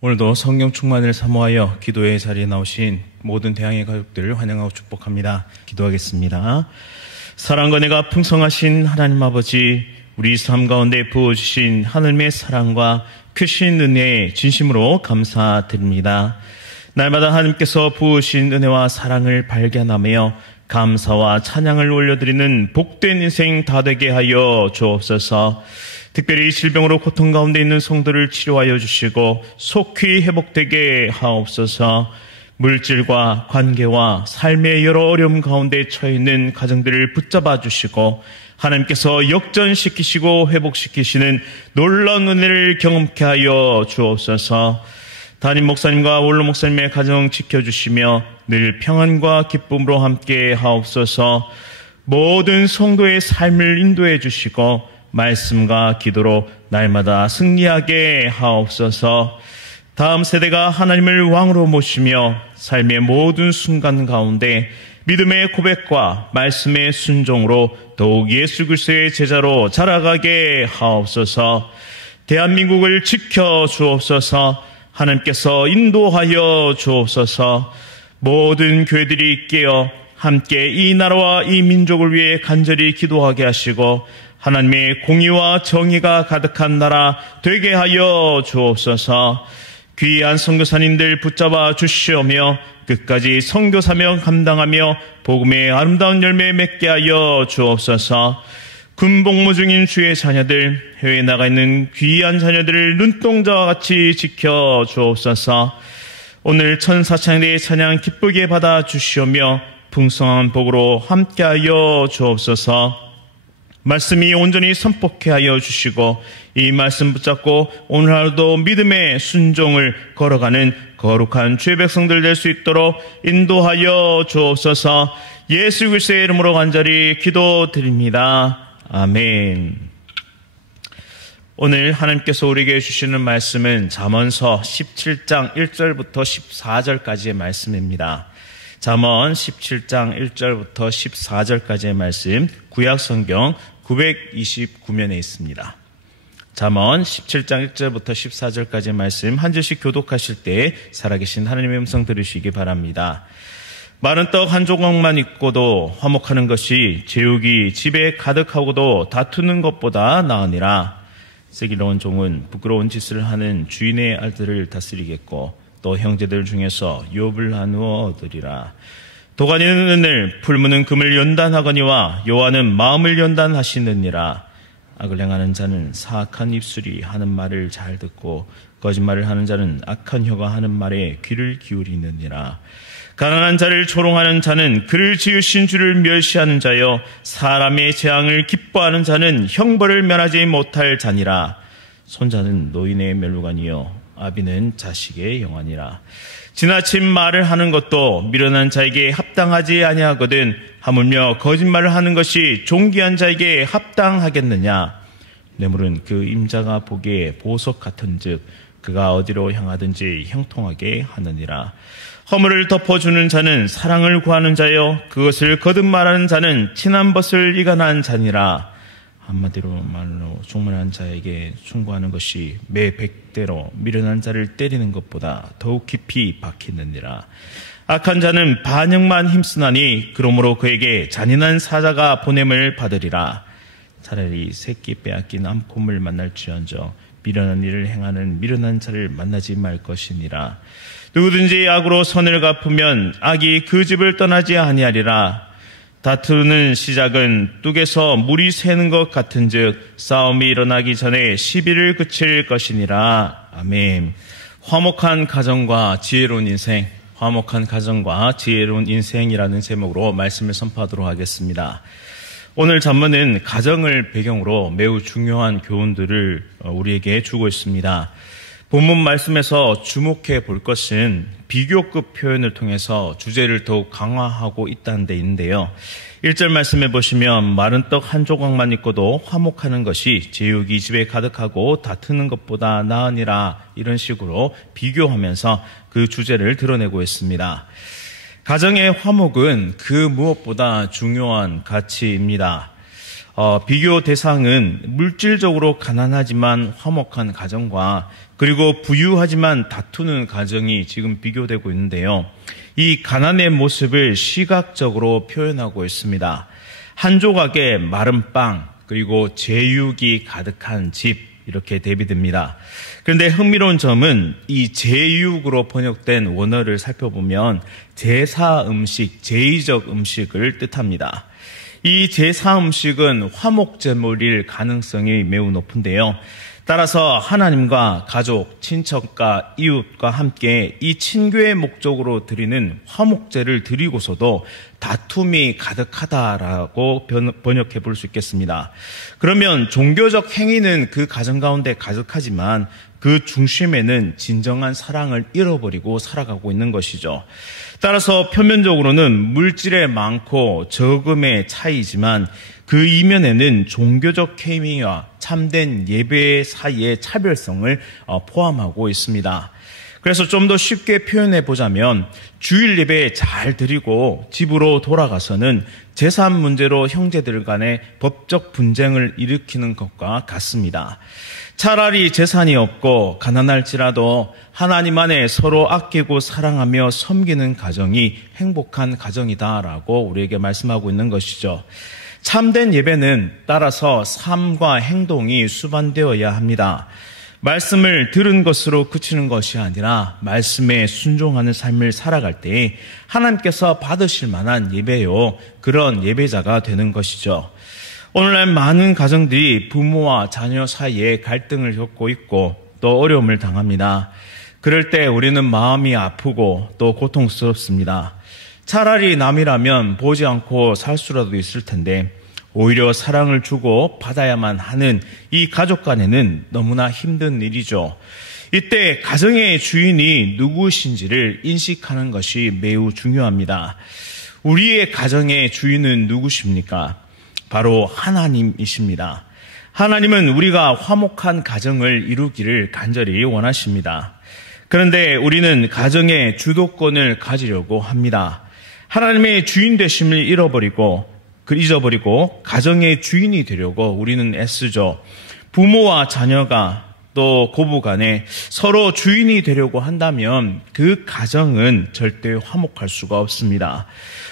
오늘도 성경 충만을 사모하여 기도의 자리에 나오신 모든 대항의 가족들을 환영하고 축복합니다. 기도하겠습니다. 사랑과 은혜가 풍성하신 하나님 아버지, 우리 삶 가운데 부어주신 하늘의 사랑과 크신 은혜에 진심으로 감사드립니다. 날마다 하나님께서 부으신 은혜와 사랑을 발견하며 감사와 찬양을 올려드리는 복된 인생 다 되게 하여 주옵소서. 특별히 질병으로 고통 가운데 있는 성도를 치료하여 주시고 속히 회복되게 하옵소서. 물질과 관계와 삶의 여러 어려움 가운데 처해 있는 가정들을 붙잡아 주시고 하나님께서 역전시키시고 회복시키시는 놀라운 은혜를 경험케 하여 주옵소서. 담임 목사님과 원로 목사님의 가정 지켜주시며 늘 평안과 기쁨으로 함께 하옵소서. 모든 성도의 삶을 인도해 주시고 말씀과 기도로 날마다 승리하게 하옵소서. 다음 세대가 하나님을 왕으로 모시며 삶의 모든 순간 가운데 믿음의 고백과 말씀의 순종으로 더욱 예수 그리스도의 제자로 자라가게 하옵소서. 대한민국을 지켜 주옵소서. 하나님께서 인도하여 주옵소서. 모든 교회들이 깨어 함께 이 나라와 이 민족을 위해 간절히 기도하게 하시고 하나님의 공의와 정의가 가득한 나라 되게 하여 주옵소서. 귀한 선교사님들 붙잡아 주시오며 끝까지 선교사명 감당하며 복음의 아름다운 열매 맺게 하여 주옵소서. 군복무 중인 주의 자녀들, 해외에 나가 있는 귀한 자녀들을 눈동자와 같이 지켜 주옵소서. 오늘 천사창대의 찬양 기쁘게 받아 주시오며 풍성한 복으로 함께하여 주옵소서. 말씀이 온전히 선포케 하여 주시고 이 말씀 붙잡고 오늘 하루도 믿음의 순종을 걸어가는 거룩한 주의 백성들 될 수 있도록 인도하여 주옵소서. 예수 그리스도의 이름으로 간절히 기도드립니다. 아멘. 오늘 하나님께서 우리에게 주시는 말씀은 잠언서 17장 1절부터 14절까지의 말씀입니다. 잠언 17장 1절부터 14절까지의 말씀, 구약성경 929면에 있습니다. 잠언 17장 1절부터 14절까지의 말씀 한 절씩 교독하실 때 살아계신 하나님의 음성 들으시기 바랍니다. 마른 떡 한 조각만 있고도 화목하는 것이 제육이 집에 가득하고도 다투는 것보다 나으니라. 슬기로운 종은 부끄러운 짓을 하는 주인의 알들을 다스리겠고 또 형제들 중에서 유업을 나누어 얻으리라. 도가니는 은을, 풀무는 금을 연단하거니와 여호와는 마음을 연단하시느니라. 악을 행하는 자는 사악한 입술이 하는 말을 잘 듣고 거짓말을 하는 자는 악한 혀가 하는 말에 귀를 기울이느니라. 가난한 자를 조롱하는 자는 그를 지으신 주를 멸시하는 자여 사람의 재앙을 기뻐하는 자는 형벌을 면하지 못할 자니라. 손자는 노인의 멸류관이요 아비는 자식의 영환이라. 지나친 말을 하는 것도 미련한 자에게 합당하지 아니하거든 하물며 거짓말을 하는 것이 존귀한 자에게 합당하겠느냐. 뇌물은 그 임자가 보기에 보석 같은즉 그가 어디로 향하든지 형통하게 하느니라. 허물을 덮어주는 자는 사랑을 구하는 자여 그것을 거듭 말하는 자는 친한 벗을 이간한 자니라. 한마디로 말로 충만한 자에게 충고하는 것이 매 100대로 미련한 자를 때리는 것보다 더욱 깊이 박히느니라. 악한 자는 반역만 힘쓰나니 그러므로 그에게 잔인한 사자가 보냄을 받으리라. 차라리 새끼 빼앗긴 암곰을 만날지언정 미련한 일을 행하는 미련한 자를 만나지 말 것이니라. 누구든지 악으로 선을 갚으면 악이 그 집을 떠나지 아니하리라. 다투는 시작은 뚝에서 물이 새는 것 같은즉 싸움이 일어나기 전에 시비를 그칠 것이니라. 아멘. 화목한 가정과 지혜로운 인생, 화목한 가정과 지혜로운 인생이라는 제목으로 말씀을 선포하도록 하겠습니다. 오늘 잠언은 가정을 배경으로 매우 중요한 교훈들을 우리에게 주고 있습니다. 본문 말씀에서 주목해 볼 것은 비교급 표현을 통해서 주제를 더욱 강화하고 있다는 데 있는데요. 1절 말씀해 보시면 마른 떡 한 조각만 있고도 화목하는 것이 제육이 집에 가득하고 다투는 것보다 나으니라. 이런 식으로 비교하면서 그 주제를 드러내고 있습니다. 가정의 화목은 그 무엇보다 중요한 가치입니다. 비교 대상은 물질적으로 가난하지만 화목한 가정과 그리고 부유하지만 다투는 가정이 지금 비교되고 있는데요. 이 가난의 모습을 시각적으로 표현하고 있습니다. 한 조각의 마른 빵, 그리고 제육이 가득한 집, 이렇게 대비됩니다. 그런데 흥미로운 점은 이 제육으로 번역된 원어를 살펴보면 제사 음식, 제의적 음식을 뜻합니다. 이 제사 음식은 화목제물일 가능성이 매우 높은데요. 따라서 하나님과 가족, 친척과 이웃과 함께 이 친교의 목적으로 드리는 화목제를 드리고서도 다툼이 가득하다라고 번역해 볼 수 있겠습니다. 그러면 종교적 행위는 그 가정 가운데 가득하지만 그 중심에는 진정한 사랑을 잃어버리고 살아가고 있는 것이죠. 따라서 표면적으로는 물질의 많고 적음의 차이지만 그 이면에는 종교적 행위와 참된 예배 사이의 차별성을 포함하고 있습니다. 그래서 좀 더 쉽게 표현해 보자면 주일 예배 잘 드리고 집으로 돌아가서는 재산 문제로 형제들 간의 법적 분쟁을 일으키는 것과 같습니다. 차라리 재산이 없고 가난할지라도 하나님 안에 서로 아끼고 사랑하며 섬기는 가정이 행복한 가정이다라고 우리에게 말씀하고 있는 것이죠. 참된 예배는 따라서 삶과 행동이 수반되어야 합니다. 말씀을 들은 것으로 그치는 것이 아니라 말씀에 순종하는 삶을 살아갈 때 하나님께서 받으실 만한 예배요, 그런 예배자가 되는 것이죠. 오늘날 많은 가정들이 부모와 자녀 사이에 갈등을 겪고 있고 또 어려움을 당합니다. 그럴 때 우리는 마음이 아프고 또 고통스럽습니다. 차라리 남이라면 보지 않고 살 수라도 있을 텐데 오히려 사랑을 주고 받아야만 하는 이 가족 간에는 너무나 힘든 일이죠. 이때 가정의 주인이 누구신지를 인식하는 것이 매우 중요합니다. 우리의 가정의 주인은 누구십니까? 바로 하나님이십니다. 하나님은 우리가 화목한 가정을 이루기를 간절히 원하십니다. 그런데 우리는 가정의 주도권을 가지려고 합니다. 하나님의 주인 되심을 잊어버리고 가정의 주인이 되려고 우리는 애쓰죠. 부모와 자녀가 또 고부간에 서로 주인이 되려고 한다면 그 가정은 절대 화목할 수가 없습니다.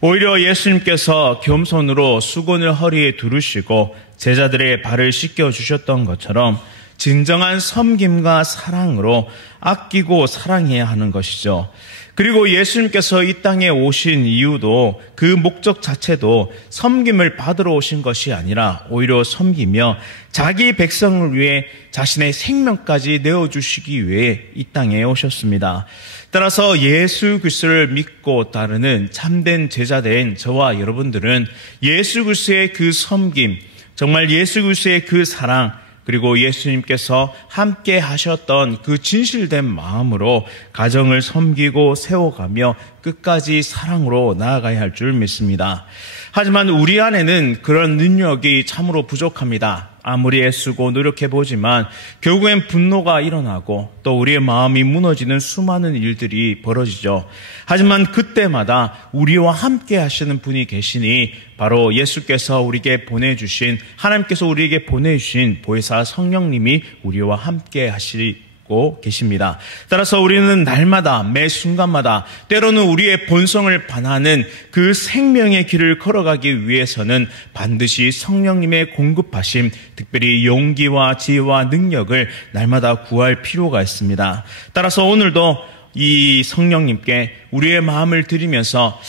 오히려 예수님께서 겸손으로 수건을 허리에 두르시고 제자들의 발을 씻겨주셨던 것처럼 진정한 섬김과 사랑으로 아끼고 사랑해야 하는 것이죠. 그리고 예수님께서 이 땅에 오신 이유도 그 목적 자체도 섬김을 받으러 오신 것이 아니라 오히려 섬기며 자기 백성을 위해 자신의 생명까지 내어주시기 위해 이 땅에 오셨습니다. 따라서 예수 그리스도를 믿고 따르는 참된 제자된 저와 여러분들은 예수 그리스도의 그 섬김, 정말 예수 그리스도의 그 사랑, 그리고 예수님께서 함께 하셨던 그 진실된 마음으로 가정을 섬기고 세워가며 끝까지 사랑으로 나아가야 할 줄 믿습니다. 하지만 우리 안에는 그런 능력이 참으로 부족합니다. 아무리 애쓰고 노력해보지만 결국엔 분노가 일어나고 또 우리의 마음이 무너지는 수많은 일들이 벌어지죠. 하지만 그때마다 우리와 함께 하시는 분이 계시니 바로 예수께서 우리에게 보내주신, 하나님께서 우리에게 보내주신 보혜사 성령님이 우리와 함께 하시고 계십니다. 따라서 우리는 날마다 매 순간마다 때로는 우리의 본성을 반하는 그 생명의 길을 걸어가기 위해서는 반드시 성령님의 공급하심, 특별히 용기와 지혜와 능력을 날마다 구할 필요가 있습니다. 따라서 오늘도 이 성령님께 우리의 마음을 드리면서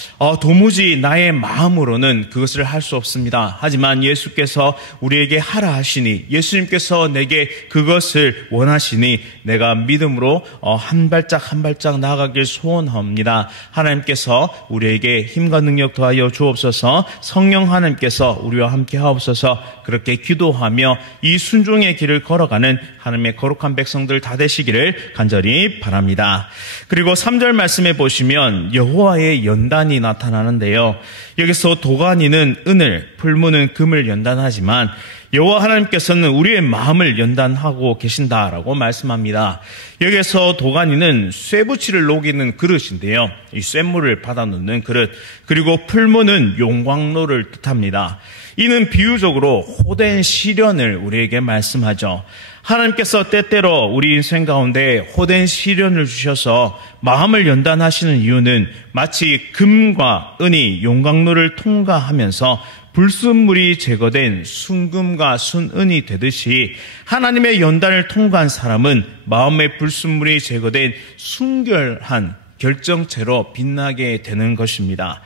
도무지 나의 마음으로는 그것을 할 수 없습니다. 하지만 예수께서 우리에게 하라 하시니, 예수님께서 내게 그것을 원하시니 내가 믿음으로 한 발짝 한 발짝 나아가길 소원합니다. 하나님께서 우리에게 힘과 능력 더하여 주옵소서. 성령 하나님께서 우리와 함께 하옵소서. 그렇게 기도하며 이 순종의 길을 걸어가는 하나님의 거룩한 백성들 다 되시기를 간절히 바랍니다. 그리고 3절 말씀에 보시면 여호와의 연단이 나타나는데요. 여기서 도가니는 은을, 풀무는 금을 연단하지만 여호와 하나님께서는 우리의 마음을 연단하고 계신다라고 말씀합니다. 여기서 도가니는 쇠붙이를 녹이는 그릇인데요. 이 쇳물을 받아 놓는 그릇, 그리고 풀무는 용광로를 뜻합니다. 이는 비유적으로 호된 시련을 우리에게 말씀하죠. 하나님께서 때때로 우리 인생 가운데 호된 시련을 주셔서 마음을 연단하시는 이유는 마치 금과 은이 용광로를 통과하면서 불순물이 제거된 순금과 순은이 되듯이 하나님의 연단을 통과한 사람은 마음의 불순물이 제거된 순결한 결정체로 빛나게 되는 것입니다.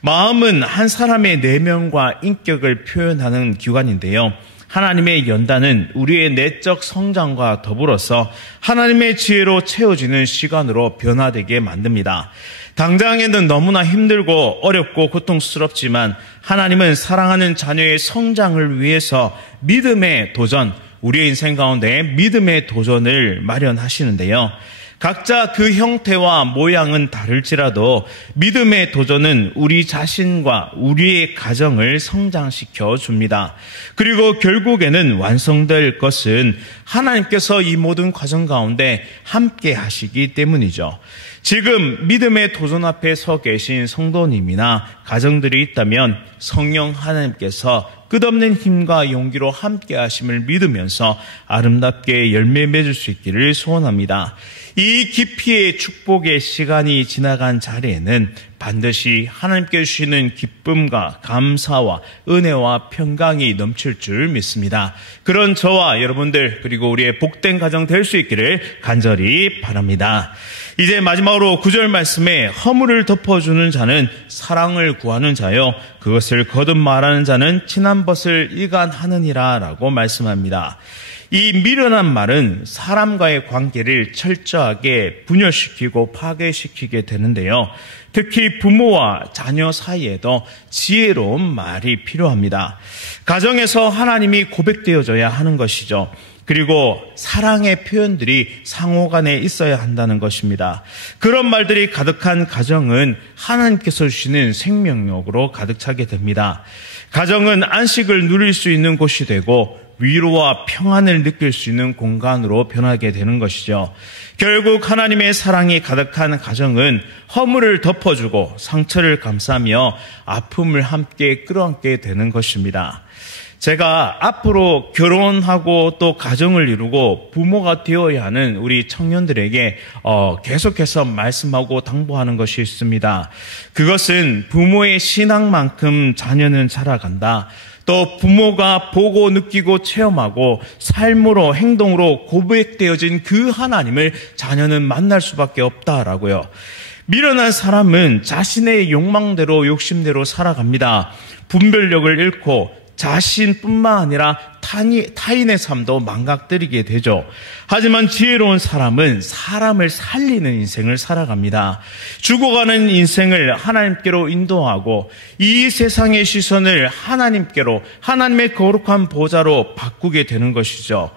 마음은 한 사람의 내면과 인격을 표현하는 기관인데요. 하나님의 연단은 우리의 내적 성장과 더불어서 하나님의 지혜로 채워지는 시간으로 변화되게 만듭니다. 당장에는 너무나 힘들고 어렵고 고통스럽지만 하나님은 사랑하는 자녀의 성장을 위해서 믿음의 도전, 우리의 인생 가운데 믿음의 도전을 마련하시는데요. 각자 그 형태와 모양은 다를지라도 믿음의 도전은 우리 자신과 우리의 가정을 성장시켜 줍니다. 그리고 결국에는 완성될 것은 하나님께서 이 모든 과정 가운데 함께 하시기 때문이죠. 지금 믿음의 도전 앞에 서 계신 성도님이나 가정들이 있다면 성령 하나님께서 끝없는 힘과 용기로 함께 하심을 믿으면서 아름답게 열매 맺을 수 있기를 소원합니다. 이 깊이의 축복의 시간이 지나간 자리에는 반드시 하나님께 주시는 기쁨과 감사와 은혜와 평강이 넘칠 줄 믿습니다. 그런 저와 여러분들 그리고 우리의 복된 가정 될 수 있기를 간절히 바랍니다. 이제 마지막으로 9절 말씀에 허물을 덮어주는 자는 사랑을 구하는 자요 그것을 거듭 말하는 자는 친한 벗을 일관하느니라 라고 말씀합니다. 이 미련한 말은 사람과의 관계를 철저하게 분열시키고 파괴시키게 되는데요. 특히 부모와 자녀 사이에도 지혜로운 말이 필요합니다. 가정에서 하나님이 고백되어져야 하는 것이죠. 그리고 사랑의 표현들이 상호간에 있어야 한다는 것입니다. 그런 말들이 가득한 가정은 하나님께서 주시는 생명력으로 가득 차게 됩니다. 가정은 안식을 누릴 수 있는 곳이 되고 위로와 평안을 느낄 수 있는 공간으로 변하게 되는 것이죠. 결국 하나님의 사랑이 가득한 가정은 허물을 덮어주고 상처를 감싸며 아픔을 함께 끌어안게 되는 것입니다. 제가 앞으로 결혼하고 또 가정을 이루고 부모가 되어야 하는 우리 청년들에게 계속해서 말씀하고 당부하는 것이 있습니다. 그것은 부모의 신앙만큼 자녀는 자라간다. 또 부모가 보고 느끼고 체험하고 삶으로 행동으로 고백되어진 그 하나님을 자녀는 만날 수밖에 없다라고요. 미련한 사람은 자신의 욕망대로 욕심대로 살아갑니다. 분별력을 잃고 자신뿐만 아니라 타인의 삶도 망각들이게 되죠. 하지만 지혜로운 사람은 사람을 살리는 인생을 살아갑니다. 죽어가는 인생을 하나님께로 인도하고 이 세상의 시선을 하나님께로 하나님의 거룩한 보좌로 바꾸게 되는 것이죠.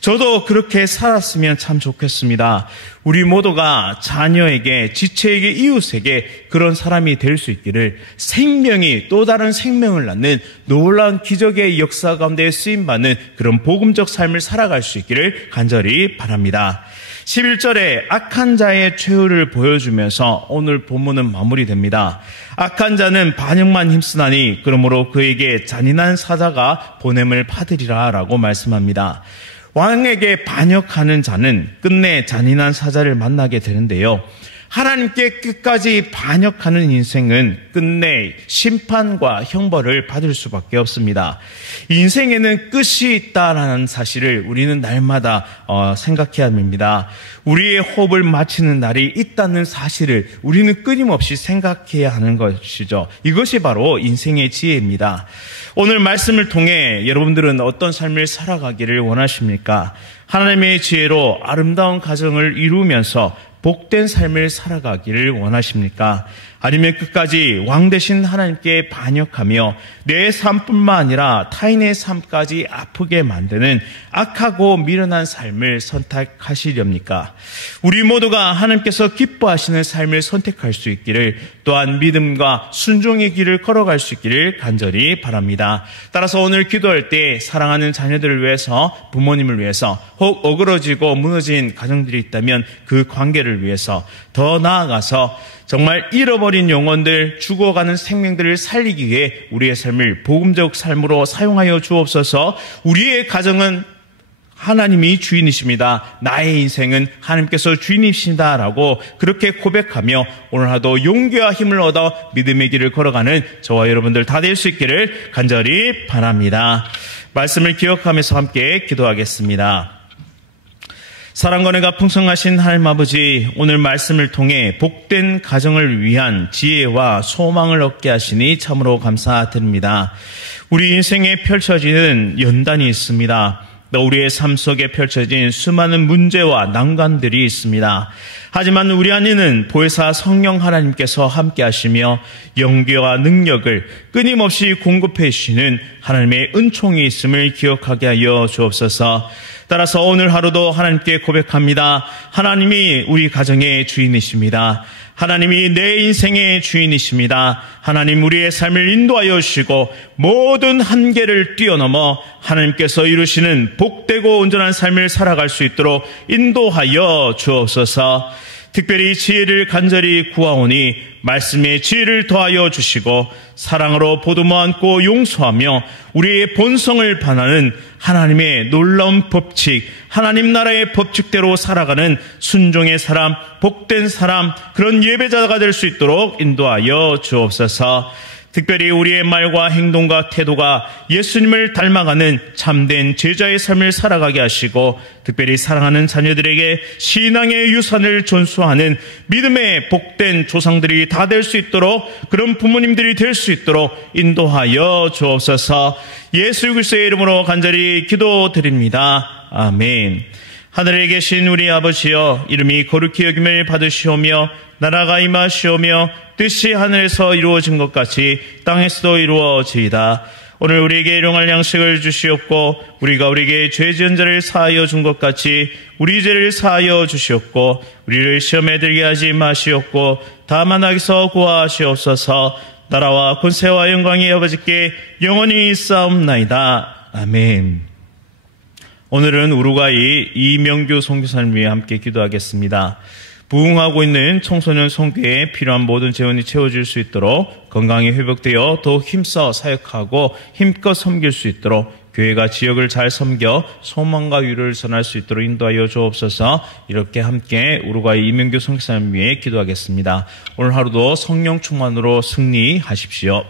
저도 그렇게 살았으면 참 좋겠습니다. 우리 모두가 자녀에게, 지체에게, 이웃에게 그런 사람이 될 수 있기를 생명이 또 다른 생명을 낳는 놀라운 기적의 역사 가운데 쓰임받는 그런 복음적 삶을 살아갈 수 있기를 간절히 바랍니다. 11절에 악한 자의 최후를 보여주면서 오늘 본문은 마무리됩니다. 악한 자는 반역만 힘쓰나니 그러므로 그에게 잔인한 사자가 보냄을 받으리라 라고 말씀합니다. 왕에게 반역하는 자는 끝내 잔인한 사자를 만나게 되는데요. 하나님께 끝까지 반역하는 인생은 끝내 심판과 형벌을 받을 수밖에 없습니다. 인생에는 끝이 있다라는 사실을 우리는 날마다 생각해야 합니다. 우리의 호흡을 마치는 날이 있다는 사실을 우리는 끊임없이 생각해야 하는 것이죠. 이것이 바로 인생의 지혜입니다. 오늘 말씀을 통해 여러분들은 어떤 삶을 살아가기를 원하십니까? 하나님의 지혜로 아름다운 가정을 이루면서 복된 삶을 살아가기를 원하십니까? 아니면 끝까지 왕 되신 하나님께 반역하며 내 삶뿐만 아니라 타인의 삶까지 아프게 만드는 악하고 미련한 삶을 선택하시렵니까? 우리 모두가 하나님께서 기뻐하시는 삶을 선택할 수 있기를, 또한 믿음과 순종의 길을 걸어갈 수 있기를 간절히 바랍니다. 따라서 오늘 기도할 때 사랑하는 자녀들을 위해서, 부모님을 위해서, 혹 어그러지고 무너진 가정들이 있다면 그 관계를 위해서, 더 나아가서 정말 잃어버린 영혼들, 죽어가는 생명들을 살리기 위해 우리의 삶을 복음적 삶으로 사용하여 주옵소서. 우리의 가정은 하나님이 주인이십니다. 나의 인생은 하나님께서 주인이십니다. 라고 그렇게 고백하며 오늘 하루도 용기와 힘을 얻어 믿음의 길을 걸어가는 저와 여러분들 다 될 수 있기를 간절히 바랍니다. 말씀을 기억하면서 함께 기도하겠습니다. 사랑과 은혜가 풍성하신 하나님 아버지, 오늘 말씀을 통해 복된 가정을 위한 지혜와 소망을 얻게 하시니 참으로 감사드립니다. 우리 인생에 펼쳐지는 연단이 있습니다. 또 우리의 삶 속에 펼쳐진 수많은 문제와 난관들이 있습니다. 하지만 우리 안에는 보혜사 성령 하나님께서 함께 하시며 영계와 능력을 끊임없이 공급해 주시는 하나님의 은총이 있음을 기억하게 하여 주옵소서. 따라서 오늘 하루도 하나님께 고백합니다. 하나님이 우리 가정의 주인이십니다. 하나님이 내 인생의 주인이십니다. 하나님 우리의 삶을 인도하여 주시고 모든 한계를 뛰어넘어 하나님께서 이루시는 복되고 온전한 삶을 살아갈 수 있도록 인도하여 주옵소서. 특별히 지혜를 간절히 구하오니 말씀의 지혜를 더하여 주시고 사랑으로 보듬어 안고 용서하며 우리의 본성을 반하는 하나님의 놀라운 법칙, 하나님 나라의 법칙대로 살아가는 순종의 사람, 복된 사람, 그런 예배자가 될 수 있도록 인도하여 주옵소서. 특별히 우리의 말과 행동과 태도가 예수님을 닮아가는 참된 제자의 삶을 살아가게 하시고 특별히 사랑하는 자녀들에게 신앙의 유산을 전수하는 믿음의 복된 조상들이 다 될 수 있도록, 그런 부모님들이 될 수 있도록 인도하여 주옵소서. 예수 그리스도의 이름으로 간절히 기도드립니다. 아멘. 하늘에 계신 우리 아버지여, 이름이 거룩히 여김을 받으시오며 나라가 임하시오며 뜻이 하늘에서 이루어진 것 같이 땅에서도 이루어지이다. 오늘 우리에게 일용할 양식을 주시옵고 우리가 우리에게 죄 지은 자를 사하여 준 것 같이 우리 죄를 사하여 주시옵고 우리를 시험에 들게 하지 마시옵고 다만 악에서 구하시옵소서. 나라와 권세와 영광이 아버지께 영원히 있사옵나이다. 아멘. 오늘은 우루과이 이명규 선교사님 위해 함께 기도하겠습니다. 부흥하고 있는 청소년 선교에 필요한 모든 재원이 채워질 수 있도록 건강이 회복되어 더욱 힘써 사역하고 힘껏 섬길 수 있도록 교회가 지역을 잘 섬겨 소망과 위로를 전할 수 있도록 인도하여 주옵소서. 이렇게 함께 우루과이 이명규 선교사님 위해 기도하겠습니다. 오늘 하루도 성령 충만으로 승리하십시오.